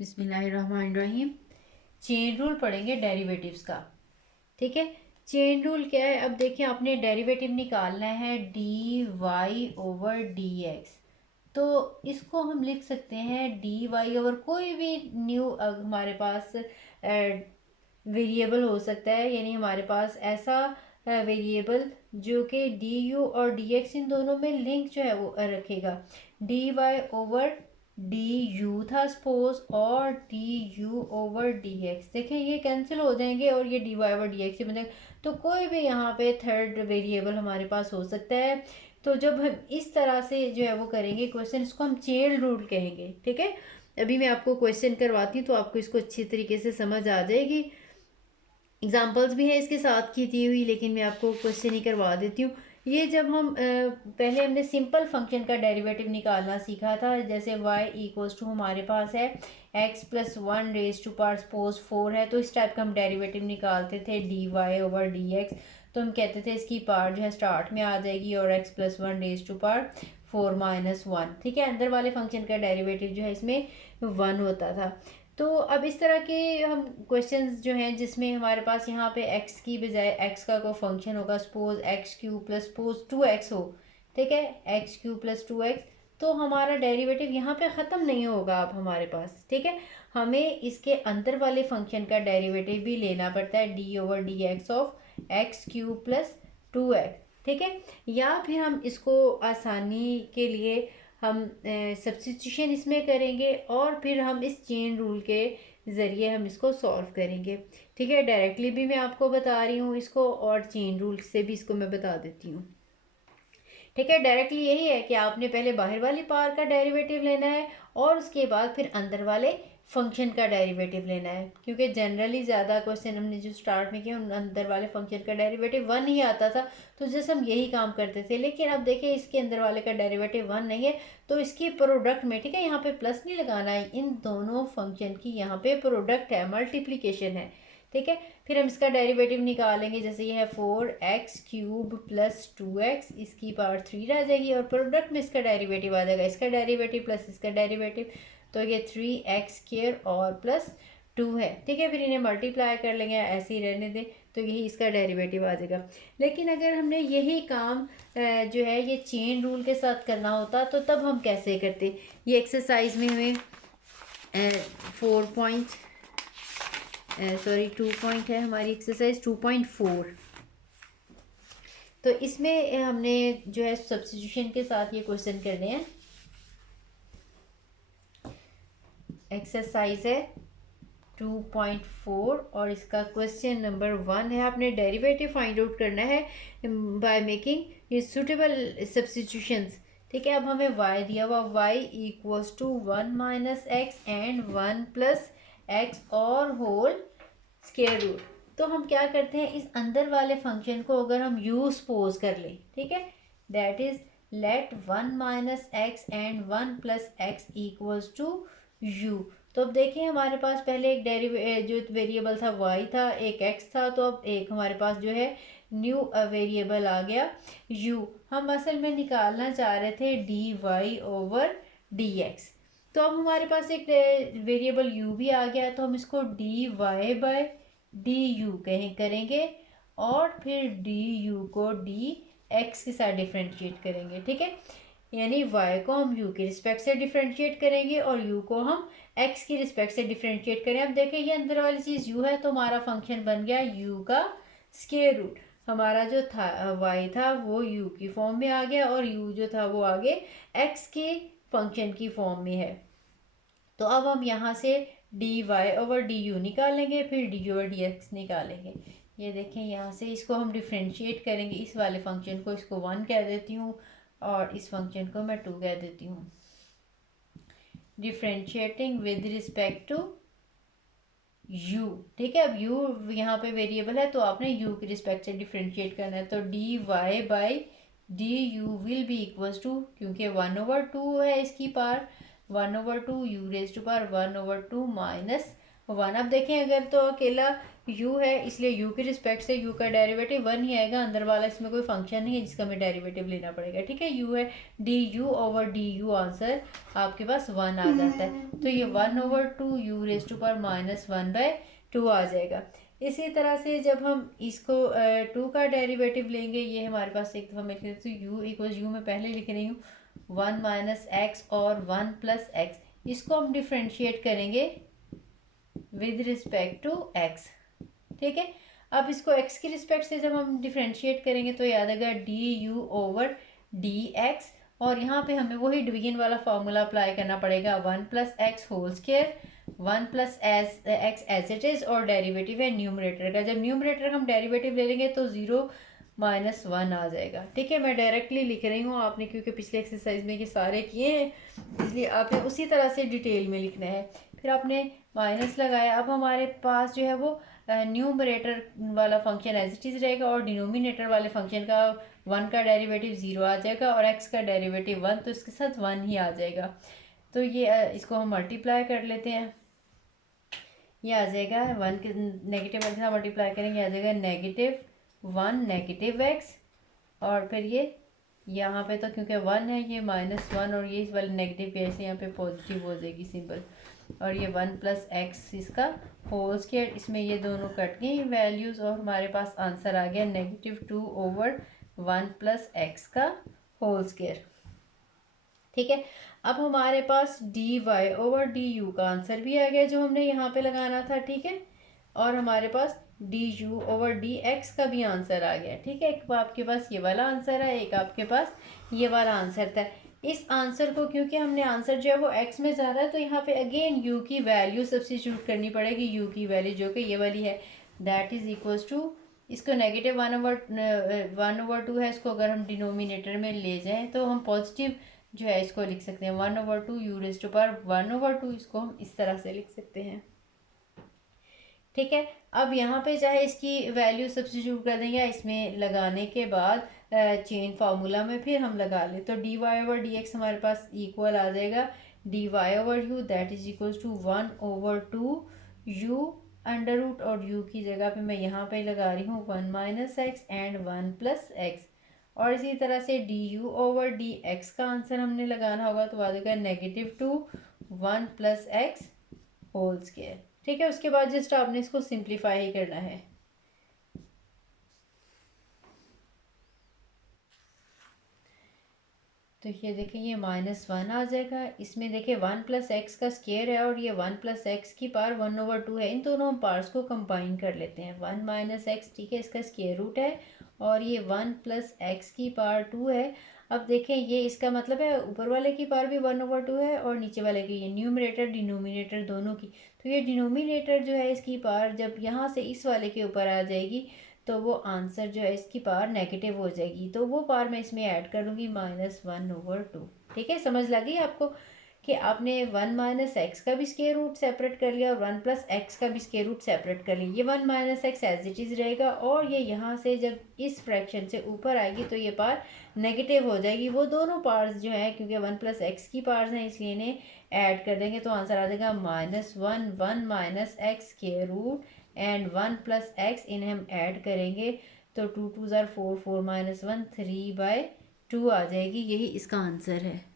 बिस्मिल्लाहिर्रहमानिर्रहीम। Chain rule पढ़ेंगे derivatives का। ठीक है, चेन रूल क्या है? अब देखिए, आपने डेरिवेटिव निकालना है d y over d x. तो इसको हम लिख सकते हैं डी वाई ओवर कोई भी न्यू हमारे पास वेरिएबल हो सकता है, यानी हमारे पास ऐसा वेरिएबल जो कि डी यू और डी एक्स इन दोनों में लिंक जो है वो रखेगा। D y over d u था सपोज, और d u over d x, देखें ये कैंसिल हो जाएंगे और ये d y over d x ही बनेगा। तो कोई भी यहाँ पे थर्ड वेरिएबल हमारे पास हो सकता है। तो जब हम इस तरह से जो है वो करेंगे क्वेश्चन, इसको हम चेन रूल कहेंगे। ठीक है, अभी मैं आपको क्वेश्चन करवाती हूँ तो आपको इसको अच्छी तरीके से समझ आ जाएगी। एग्जाम्पल्स भी है इसके साथ की दी हुई, लेकिन मैं आपको क्वेश्चन ही करवा देती हूँ। ये जब हम पहले हमने सिंपल फंक्शन का डेरिवेटिव निकालना सीखा था, जैसे y इक्वल्स टू हमारे पास है x plus one raise to power suppose 4 है, तो इस टाइप का हम डेरिवेटिव निकालते थे d y over d x. तो हम कहते थे इसकी पावर जो है स्टार्ट में आ जाएगी और x plus one raise to power 4 minus one. ठीक है, अंदर वाले फंक्शन का डेरिवेटिव जो है इसमें 1 होता था। तो अब इस तरह के हम क्वेश्चंस जो हैं जिसमें हमारे पास यहाँ पे x की बजाय x का कोई फंक्शन होगा, suppose x Q plus suppose 2x हो। ठीक है, एक्स क्यू प्लस 2x, तो हमारा डेरिवेटिव यहाँ पे ख़त्म नहीं होगा अब हमारे पास। ठीक है, हमें इसके अंदर वाले फंक्शन का डेरिवेटिव भी लेना पड़ता है D over d x of x Q plus 2x। ठीक है, या फिर हम इसको आसानी के लिए हम सब्स्टिट्यूशन इसमें करेंगे और फिर हम इस चेन रूल के ज़रिए हम इसको सॉल्व करेंगे। ठीक है, डायरेक्टली भी मैं आपको बता रही हूँ इसको, और चेन रूल से भी इसको मैं बता देती हूँ। ठीक है, डायरेक्टली यही है कि आपने पहले बाहर वाली पावर का डेरिवेटिव लेना है और उसके बाद फिर अंदर वाले फंक्शन का डेरिवेटिव लेना है, क्योंकि जनरली ज़्यादा क्वेश्चन हमने जो स्टार्ट में किया अंदर वाले फंक्शन का डेरिवेटिव 1 ही आता था, तो जैसे हम यही काम करते थे। लेकिन अब देखिए इसके अंदर वाले का डेरिवेटिव 1 नहीं है, तो इसकी प्रोडक्ट में, ठीक है, यहाँ पे प्लस नहीं लगाना है, इन दोनों फंक्शन की यहाँ पे प्रोडक्ट है, मल्टीप्लीकेशन है। ठीक है, फिर हम इसका डेरिवेटिव निकालेंगे, जैसे ये है 4x क्यूब प्लस 2x, इसकी पावर 3 रह जाएगी और प्रोडक्ट में इसका डेरिवेटिव आ जाएगा, इसका डेरिवेटिव प्लस इसका डेरिवेटिव, तो ये 3x स्क्वायर और प्लस 2 है। ठीक है, फिर इन्हें मल्टीप्लाई कर लेंगे, ऐसे ही रहने दें, तो यही इसका डेरिवेटिव आ जाएगा। लेकिन अगर हमने यही काम जो है ये चेन रूल के साथ करना होता तो तब हम कैसे करते? ये एक्सरसाइज में हमें 2 पॉइंट है हमारी एक्सरसाइज 2.4। तो इसमें हमने जो है सब्स्टिट्यूशन के साथ ये क्वेश्चन करने हैं। एक्सरसाइज है 2.4 और इसका क्वेश्चन नंबर 1 है, आपने डेरिवेटिव फाइंड आउट करना है बाय मेकिंग सुटेबल सब्स्टिट्यूशंस। ठीक है, अब हमें y दिया हुआ, y equals to 1 minus x and 1 plus x और होल स्क्वायर रूट। तो हम क्या करते हैं, इस अंदर वाले फंक्शन को अगर हम u सपोज कर लें, ठीक है, that is let 1 minus x and 1 plus x equals to u। तो अब देखें हमारे पास पहले एक जो वेरिएबल था y था, एक x था, तो अब एक हमारे पास जो है न्यू वेरिएबल आ गया u। हम असल में निकालना चाह रहे थे d y over d x. तो अब हमारे पास एक वेरिएबल u भी आ गया, तो हम इसको d y by d u करेंगे और फिर डी यू को डी एक्स के साथ डिफ्रेंशिएट करेंगे। ठीक है, यानी y को हम u की रिस्पेक्ट से डिफ्रेंशिएट करेंगे और u को हम x की रिस्पेक्ट से डिफ्रेंशिएट करें। अब देखें ये अंदर वाली चीज़ u है, तो हमारा फंक्शन बन गया u का स्क्वायर रूट। हमारा जो था y था वो u की फॉर्म में आ गया और u जो था वो आगे x के फंक्शन की फॉर्म में है। तो अब हम यहाँ से d y over d u निकालेंगे, फिर d u over d x निकालेंगे। ये देखें यहाँ से इसको हम डिफ्रेंशिएट करेंगे, इस वाले फंक्शन को इसको 1 कह देती हूँ और इस फंक्शन को मैं 2 कह देती हूँ। Differentiating with respect to u। ठीक है, अब u यहाँ पे वेरिएबल है तो आपने u की रिस्पेक्ट से डिफ्रेंशिएट करना है, तो d y by d u will be equals to, क्योंकि 1/2 है इसकी पावर, 1/2 u raise to power 1/2 minus one. अब देखें अगर तो अकेला u है, इसलिए u की रिस्पेक्ट से u का डेरिवेटिव वन ही आएगा, अंदर वाला इसमें कोई फंक्शन नहीं है जिसका हमें डेरिवेटिव लेना पड़ेगा। ठीक है, u है du ओवर du, आंसर आपके पास वन आ जाता है। तो ये one over two u raise to power minus one by two आ जाएगा। इसी तरह से जब हम इसको टू का डेरिवेटिव लेंगे, ये हमारे पास एक दफ़ा मिल गया, तो u इक्वल यू में पहले लिख रही हूँ वन माइनस एक्स और वन प्लस एक्स, इसको हम डिफ्रेंशिएट करेंगे विद रिस्पेक्ट टू x। ठीक है, अब इसको x की रिस्पेक्ट से जब हम डिफ्रेंशिएट करेंगे तो याद आएगा D u over d x, और यहाँ पे हमें वही डिवीजन वाला फॉर्मूला अप्लाई करना पड़ेगा, one plus x whole square, one plus x as it is, और डेरिवेटिव है न्यूमरेटर का। जब न्यूमरेटर हम डेरिवेटिव ले लेंगे तो जीरो माइनस वन आ जाएगा। ठीक है, मैं डायरेक्टली लिख रही हूँ, आपने क्योंकि पिछले एक्सरसाइज में ये सारे किए हैं इसलिए आपने उसी तरह से डिटेल में लिखना है। फिर आपने माइनस लगाया, अब हमारे पास जो है वो न्यूमरेटर वाला फंक्शन एज इट इज़ रहेगा और डिनोमिनेटर वाले फंक्शन का वन का डेरिवेटिव ज़ीरो आ जाएगा और एक्स का डेरिवेटिव वन, तो इसके साथ वन ही आ जाएगा। तो ये इसको हम मल्टीप्लाई कर लेते हैं, ये आ जाएगा वन के नेगेटिव वन के साथ मल्टीप्लाई करेंगे, आ जाएगा नेगेटिव वन नेगेटिव एक्स, और फिर ये यहाँ पे तो क्योंकि वन है ये माइनस वन, और ये इस वाले नेगेटिव की ऐसे यहाँ पे पॉजिटिव हो जाएगी सिंपल, और ये वन प्लस एक्स इसका होल स्क्वायर, इसमें ये दोनों कट गई वैल्यूज़ और हमारे पास आंसर आ गया negative two over one plus x का होल स्क्वायर। ठीक है, अब हमारे पास d y over d u का आंसर भी आ गया जो हमने यहाँ पे लगाना था। ठीक है, और हमारे पास d u over d x का भी आंसर आ गया। ठीक है, एक आपके पास ये वाला आंसर है, एक आपके पास ये वाला आंसर था। इस आंसर को क्योंकि हमने आंसर जो है वो एक्स में जा रहा है तो यहाँ पे अगेन यू की वैल्यू सब्स्टिट्यूट करनी पड़ेगी, यू की वैल्यू जो कि ये वाली है, दैट इज इक्वल्स टू, इसको नेगेटिव वन ओवर टू है, इसको अगर हम डिनोमिनेटर में ले जाएं तो हम पॉजिटिव जो है इसको लिख सकते हैं one over two u raise to power one over two, इसको हम इस तरह से लिख सकते हैं। ठीक है, अब यहाँ पे चाहे इसकी वैल्यू सब्स्टिट्यूट कर दें या इसमें लगाने के बाद चेन फार्मूला में फिर हम लगा लें, तो d y over d x हमारे पास इक्वल आ जाएगा d y over u, that is equal to one over two u under root, और यू की जगह पे मैं यहाँ पे लगा रही हूँ one minus x and one plus x, और इसी तरह से d u over d x का आंसर हमने लगाना होगा तो आ जाएगा negative two one plus x whole square. ठीक है, उसके बाद जस्ट आपने इसको सिंप्लीफाई ही करना है। तो ये देखिए ये माइनस वन आ जाएगा, इसमें देखिए वन प्लस एक्स का स्क्वायर है और ये वन प्लस एक्स की पावर वन ओवर टू है, इन दोनों हम पार्ट्स को कंबाइन कर लेते हैं, वन माइनस एक्स, ठीक है, इसका स्क्वायर रूट है, और ये वन प्लस एक्स की पावर टू है। अब देखें ये इसका मतलब है ऊपर वाले की पावर भी वन ओवर टू है और नीचे वाले की, ये न्यूमरेटर डिनोमिनेटर दोनों की, तो ये डिनोमिनेटर जो है इसकी पावर जब यहाँ से इस वाले के ऊपर आ जाएगी तो वो आंसर जो है इसकी पावर नेगेटिव हो जाएगी, तो वो पावर मैं इसमें ऐड करूँगी माइनस वन ओवर टू। ठीक है, समझ लगी आपको कि आपने वन माइनस एक्स का भी स्क्वायर रूट सेपरेट कर लिया और वन प्लस एक्स का भी स्क्वायर रूट सेपरेट कर लिया, ये one minus x as it is रहेगा, और ये यहाँ से जब इस फ्रैक्शन से ऊपर आएगी तो ये पावर नेगेटिव हो जाएगी, वो दोनों पार्ट्स जो हैं क्योंकि वन प्लस एक्स की पार्ट्स हैं इसलिए इन्हें ऐड कर देंगे, तो आंसर आ जाएगा minus one one minus x square root and one plus x, इन्हें हम ऐड करेंगे तो two two are four, four minus one three by two आ जाएगी, यही इसका आंसर है।